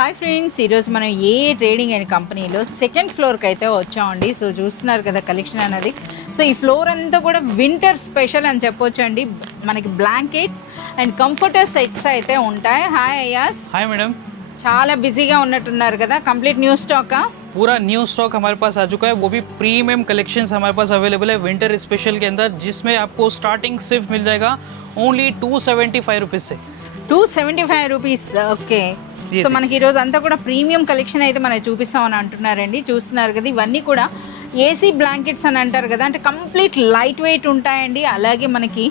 Hi friends, ఈరోజు మనం ఏ trading and కంపెనీలో సెకండ్ ఫ్లోర్కి అయితే వచ్చామండి. సో చూస్తున్నారు కదా కలెక్షన్ అనేది. సో ఈ ఫ్లోర్ అంతా కూడా వింటర్ స్పెషల్ అని చెప్పొచ్చు అండి. మనకి బ్లాంకెట్స్ అండ్ కంఫర్టర్ సెట్స్ అయితే ఉంటాయి. హాయ్ అయాస్. हाय मैडम, చాలా బిజీగా ఉన్నట్టున్నారు కదా. కంప్లీట్ న్యూ స్టాకా? पूरा न्यू स्टॉक हमारे पास आ चुका है, वो भी प्रीमियम कलेक्शंस हमारे पास अवेलेबल है विंटर स्पेशल के अंदर, जिसमें आपको स्टार्टिंग सिर्फ मिल जाएगा ओनली 275 रुपीज़ से. 275 రూపీస్. ఓకే. సో మనకి ఈరోజు అంతా కూడా ప్రీమియం కలెక్షన్ అయితే మనకి చూపిస్తామని అంటున్నారండి. చూస్తున్నారు కదా, ఇవన్నీ కూడా ఏసీ బ్లాంకెట్స్ అని అంటారు కదా, అంటే కంప్లీట్ లైట్ వెయిట్ ఉంటాయండి. అలాగే మనకి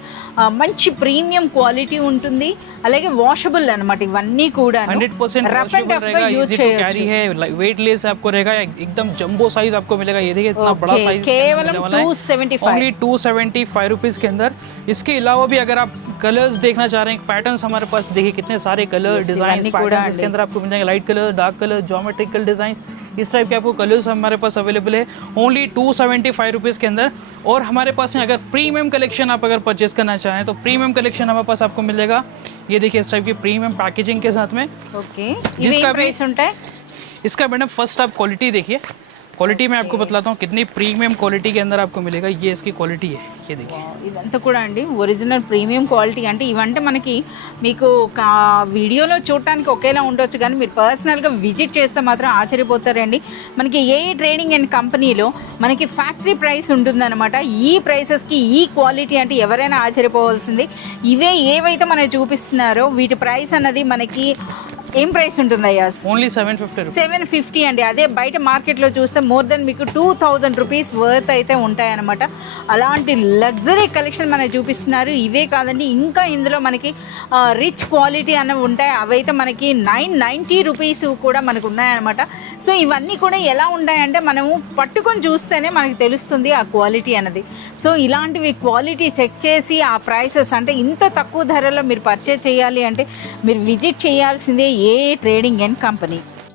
మంచి ప్రీమియం క్వాలిటీ ఉంటుంది. అలాగే వాషబుల్ అనమాట ఇవన్నీ కూడా. 100% రఫ్ అండ్ టఫ్ గా యూజ్ कैरी है, वेटलेस आपको रहेगा, एकदम जंबो साइज आपको मिलेगा. ये देखिए इतना बड़ा साइज केवल 275, ओनली 275 रुपीज़ के अंदर. इसके अलावा भी अगर आप कलर्स देखना चाह रहे हैं, पैटर्न्स हमारे पास देखिए कितने सारे कलर डिजाइन पैटर्न्स इसके अंदर आपको मिल जाएंगे. Light colour, dark colour, geometrical design, इस टाइप के आपको कलर्स हमारे पास अवेलेबल है ओनली 275 रुपीज़ के अंदर. और हमारे पास में अगर प्रीमियम कलेक्शन आप अगर परचेज करना चाहें तो प्रीमियम कलेक्शन हमारे पास आपको मिल जाएगा. ये देखिए इस टाइप की प्रीमियम पैकेजिंग के साथ में. ओके. जिसका प्राइस ఉంటాయి? इसका मैडम फर्स्ट आप क्वालिटी देखिए. क्वालिटी मैं आपको बतलाता हूँ कितनी प्रीमियम क्वालिटी के अंदर आपको मिलेगा. ये इसकी क्वालिटी है, ये देखिए. ఇదంతా కూడా అండి ఒరిజినల్ ప్రీమియం క్వాలిటీ. అంటే ఇవంటే మనకి మీకు ఒక వీడియోలో చూడటానికి ఒకేలా ఉండొచ్చు, కానీ మీరు పర్సనల్గా విజిట్ చేస్తే మాత్రం ఆశ్చర్యపోతారండి. మనకి ఏ ట్రేడింగ్ అండ్ కంపెనీలో మనకి ఫ్యాక్టరీ ప్రైస్ ఉంటుందన్నమాట. ఈ ప్రైసెస్కి ఈ క్వాలిటీ అంటే ఎవరైనా ఆశ్చర్యపోవాల్సింది. ఇవే ఏవైతే మనకి చూపిస్తున్నారో వీటి ప్రైస్ అన్నది మనకి ఏం ప్రైస్ ఉంటుంది అయ్యాస్? ఓన్లీ 750 అండి. అదే బయట మార్కెట్లో చూస్తే మోర్ దెన్ మీకు 2000 రూపీస్ వర్త్ అయితే ఉంటాయన్నమాట. అలాంటి లగ్జరీ కలెక్షన్ మనకి చూపిస్తున్నారు. ఇవే కాదండి, ఇంకా ఇందులో మనకి రిచ్ క్వాలిటీ అన్నవి ఉంటాయి. అవైతే మనకి 990 రూపీస్ కూడా మనకు ఉన్నాయన్నమాట. సో ఇవన్నీ కూడా ఎలా ఉంటాయంటే మనము పట్టుకొని చూస్తేనే మనకి తెలుస్తుంది ఆ క్వాలిటీ అన్నది. సో ఇలాంటివి క్వాలిటీ చెక్ చేసి ఆ ప్రైసెస్ అంటే ఇంత తక్కువ ధరలో మీరు పర్చేజ్ చేయాలి అంటే మీరు విజిట్ చేయాల్సిందే ఏ ట్రేడింగ్ అండ్ కంపెనీ.